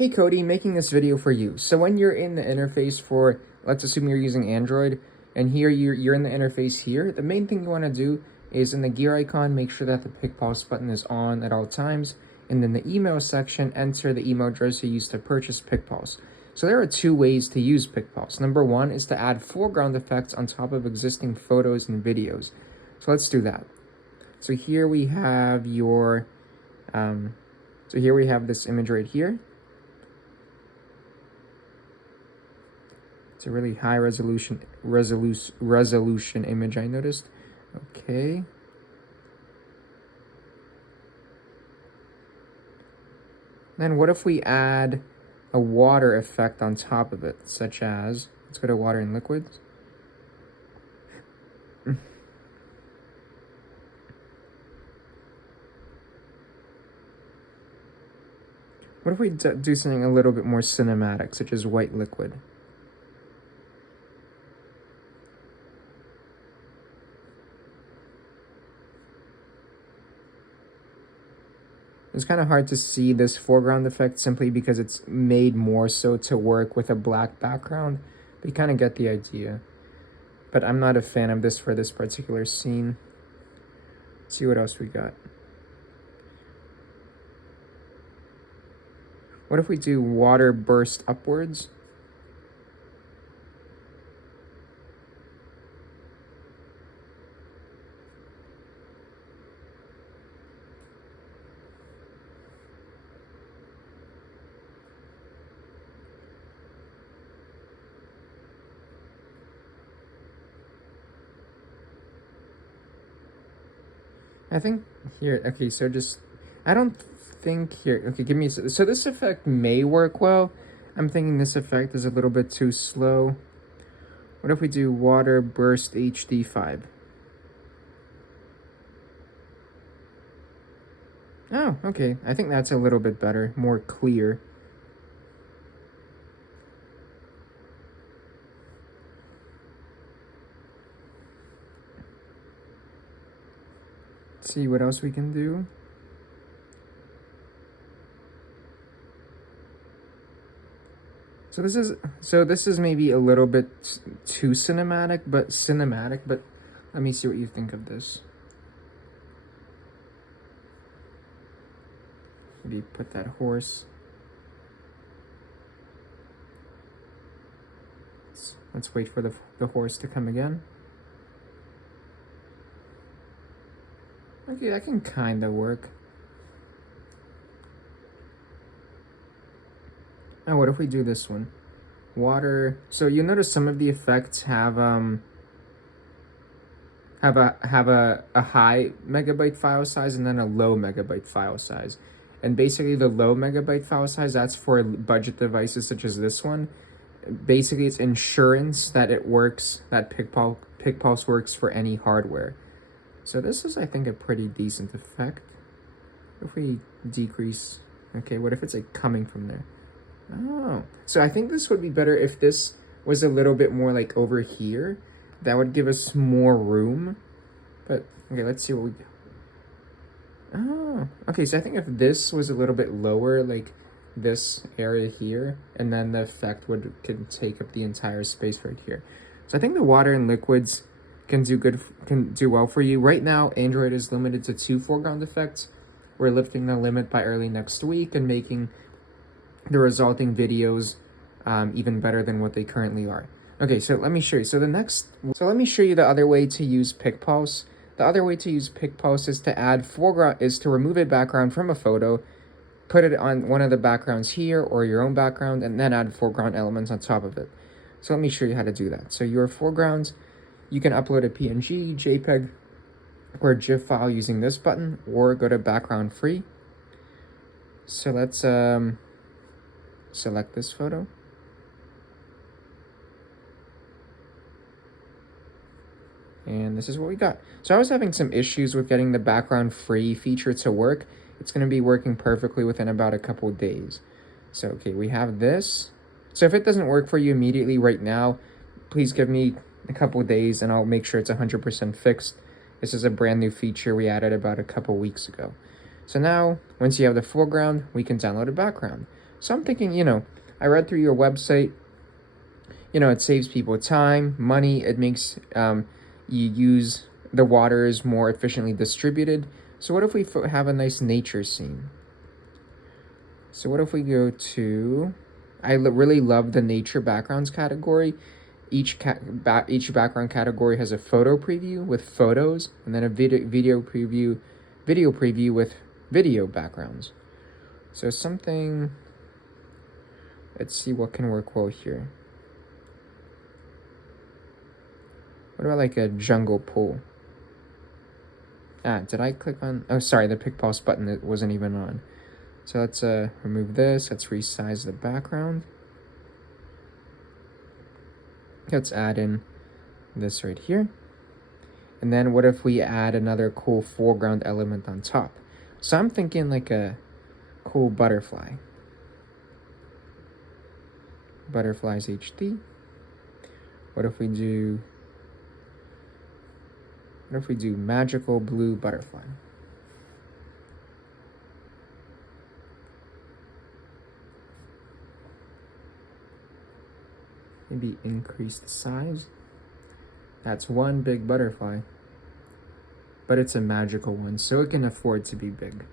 Hey Cody, making this video for you. So when you're in the interface for, let's assume you're using Android, and here you're in the interface here, the main thing you want to do is in the gear icon, make sure that the PicPulse button is on at all times, and then the email section, enter the email address you used to purchase PicPulse. So there are two ways to use PicPulse. Number one is to add foreground effects on top of existing photos and videos. So let's do that. So here we have your, here we have this image right here. It's a really high resolution image, I noticed. Okay. Then what if we add a water effect on top of it, such as, let's go to water and liquids. What if we do something a little bit more cinematic, such as white liquid? It's kind of hard to see this foreground effect simply because it's made more so to work with a black background. But you kind of get the idea. But I'm not a fan of this for this particular scene. Let's see what else we got. What if we do water burst upwards? I think here, okay, so just, I don't think here, okay, give me, so this effect may work well. I'm thinking this effect is a little bit too slow. What if we do water burst HD5? Oh, okay, I think that's a little bit better, more clear. See what else we can do. So this is maybe a little bit too cinematic, but let me see what you think of this. Maybe put that horse. Let's wait for the horse to come again. Okay, that can kind of work. Oh, what if we do this one? Water. So you notice some of the effects have a high megabyte file size and then a low megabyte file size. And basically the low megabyte file size, that's for budget devices such as this one. Basically it's insurance that it works, that PicPulse works for any hardware. So this is, I think, a pretty decent effect. If we decrease, okay, what if it's like coming from there? Oh, so I think this would be better if this was a little bit more like over here. That would give us more room. But, okay, let's see what we do. Oh, okay, so I think if this was a little bit lower, like this area here, and then the effect could take up the entire space right here. So I think the water and liquids can do well for you. Right now, Android is limited to 2 foreground effects. We're lifting the limit by early next week and making the resulting videos even better than what they currently are. Okay, so let me show you. So let me show you the other way to use PicPulse. The other way to use PicPulse is to remove a background from a photo, put it on one of the backgrounds here or your own background, and then add foreground elements on top of it. So let me show you how to do that. So your foregrounds, you can upload a PNG, JPEG, or GIF file using this button, or go to background free. So let's select this photo. And this is what we got. So I was having some issues with getting the background free feature to work. It's going to be working perfectly within about a couple days. So, okay, we have this. So if it doesn't work for you immediately right now, please give me a couple days and I'll make sure it's 100% fixed. This is a brand new feature we added about a couple weeks ago. So now, once you have the foreground, we can download a background. So I'm thinking, I read through your website. It saves people time, money. It makes you use the water is more efficiently distributed. So what if we have a nice nature scene? So what if we go to, really love the nature backgrounds category. Each background category has a photo preview with photos, and then a video preview with video backgrounds. So something. Let's see what can work well here. What about like a jungle pool? Did I click on? Oh, sorry, the PicPulse button that wasn't even on. So let's remove this. Let's resize the background. Let's add in this right here. And then what if we add another cool foreground element on top? So I'm thinking like a cool butterfly. Butterflies HD. What if we do magical blue butterfly? Maybe increase the size. That's one big butterfly. But it's a magical one, so it can afford to be big.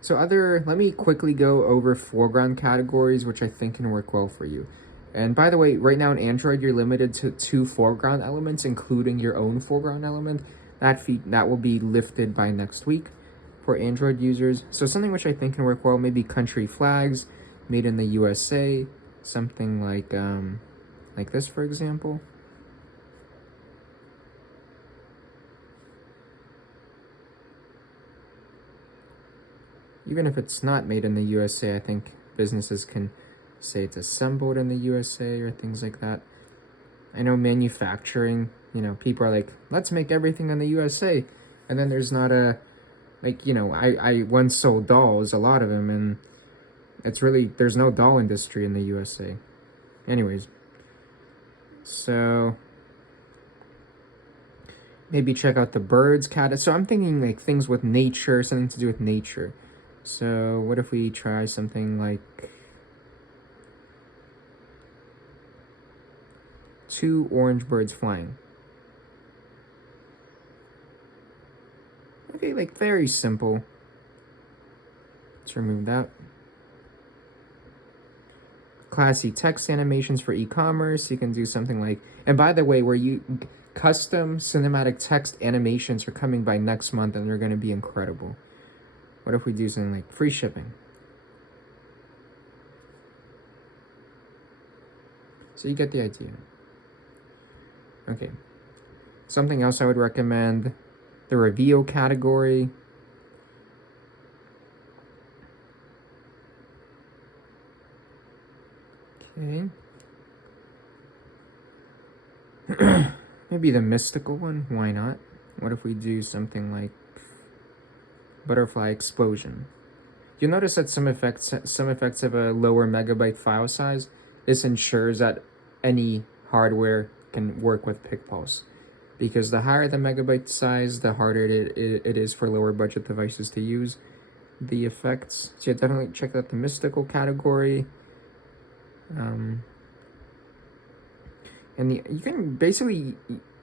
So let me quickly go over foreground categories, which I think can work well for you. And by the way, right now in Android, you're limited to 2 foreground elements, including your own foreground element. That will be lifted by next week for Android users. So something which I think can work well, maybe country flags, made in the USA, something like this, for example. Even if it's not made in the USA, I think businesses can say it's assembled in the USA or things like that. I know manufacturing, people are like, let's make everything in the USA. And then there's not I once sold dolls, a lot of them, and there's no doll industry in the USA. Anyways, so maybe check out the birds, cat. So I'm thinking like things with nature, something to do with nature. So what if we try something like 2 orange birds flying? Okay, like very simple. Let's remove that. Classy text animations for e-commerce. You can do something like, and by the way, custom cinematic text animations are coming by next month, and they're going to be incredible. What if we do something like free shipping? So you get the idea. Okay. Something else I would recommend, the reveal category. Okay. Maybe the mystical one, why not? What if we do something like butterfly explosion? You'll notice that some effects have a lower megabyte file size. This ensures that any hardware can work with PicPulse, because the higher the megabyte size, the harder it is for lower budget devices to use the effects. So yeah, definitely check out the mystical category. And you can basically,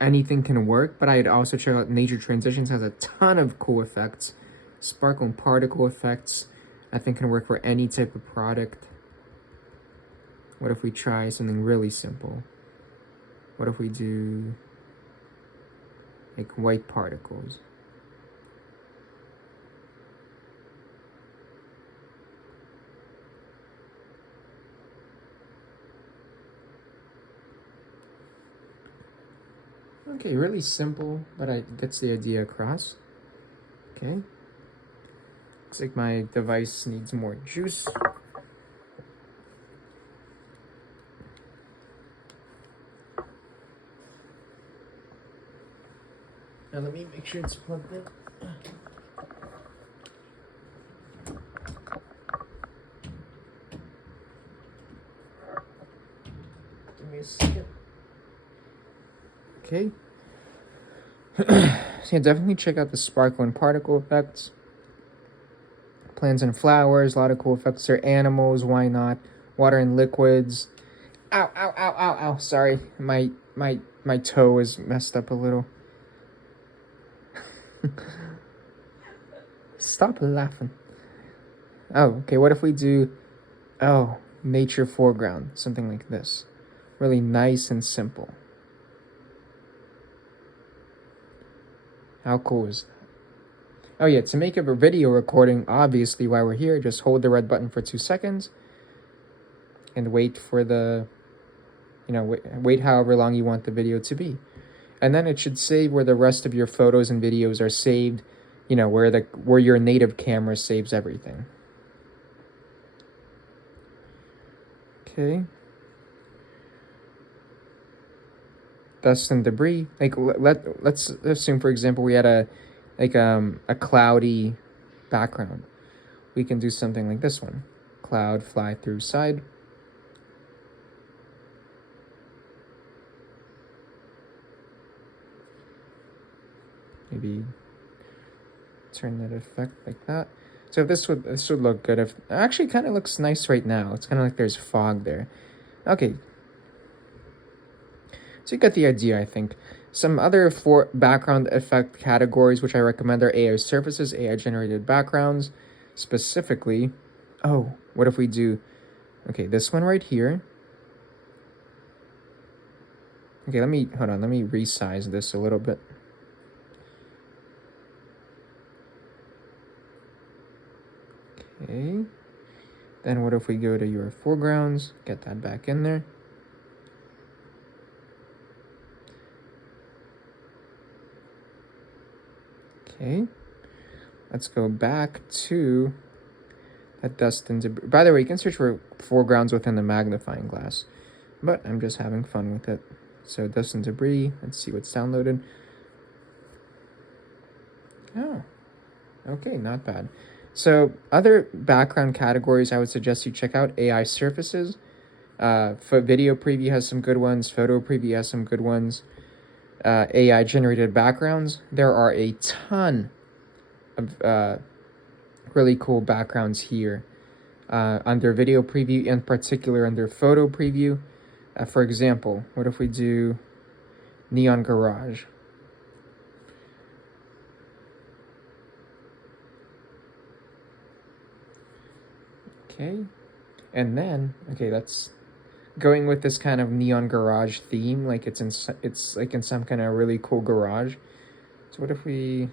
anything can work, but I'd also check out Nature Transitions. Has a ton of cool effects. Sparkle and particle effects, I think, can work for any type of product. What if we try something really simple? What if we do like white particles? Okay, really simple, but it gets the idea across. Okay. Looks like my device needs more juice. Now let me make sure it's plugged in. Give me a second. Okay. So yeah, definitely check out the sparkle and particle effects. plants and flowers, a lot of cool effects there. Animals, why not? Water and liquids. Ow, ow, ow, ow, ow. Sorry, my toe is messed up a little. Stop laughing. Oh, okay, what if we do, oh, nature foreground, something like this. Really nice and simple. How cool is that? Oh yeah, to make up a video recording, obviously while we're here, just hold the red button for 2 seconds and wait for the, wait however long you want the video to be. And then it should save where the rest of your photos and videos are saved, where your native camera saves everything. Okay. Dust and debris. Like let's assume, for example, we had a cloudy background. We can do something like this one. Cloud fly through side. Maybe turn that effect like that. So this would look good. If actually kind of looks nice right now. It's kind of like there's fog there. Okay. So you get the idea, I think. Some other background effect categories which I recommend are AI surfaces, AI generated backgrounds. Specifically, oh, what if we do, okay, this one right here. Okay, let me resize this a little bit. Okay, then what if we go to your foregrounds, get that back in there. Okay, let's go back to that dust and debris. By the way, you can search for foregrounds within the magnifying glass, but I'm just having fun with it. So dust and debris, let's see what's downloaded. Oh, okay, not bad. So other background categories I would suggest you check out: AI surfaces. Video preview has some good ones. Photo preview has some good ones. AI generated backgrounds. There are a ton of really cool backgrounds here. Under video preview, in particular under photo preview. For example, what if we do neon garage? Okay, and then, okay, that's going with this kind of neon garage theme, like it's like in some kind of really cool garage. So what if we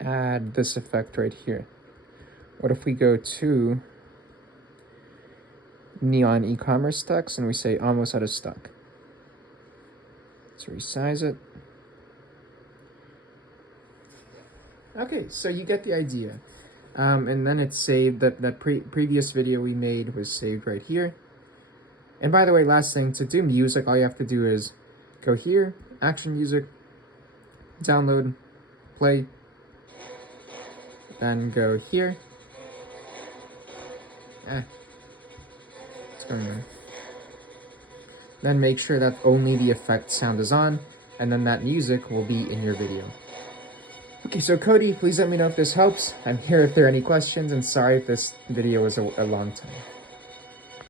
add this effect right here? What if we go to neon e-commerce text and we say almost out of stock? Let's resize it. Okay, so you get the idea. And then it's saved, that previous video we made was saved right here. And by the way, last thing, to do music, all you have to do is go here, action music, download, play, then go here. What's going on? Then make sure that only the effect sound is on, and then that music will be in your video. Okay, so Cody, please let me know if this helps. I'm here if there are any questions, and sorry if this video was a long time.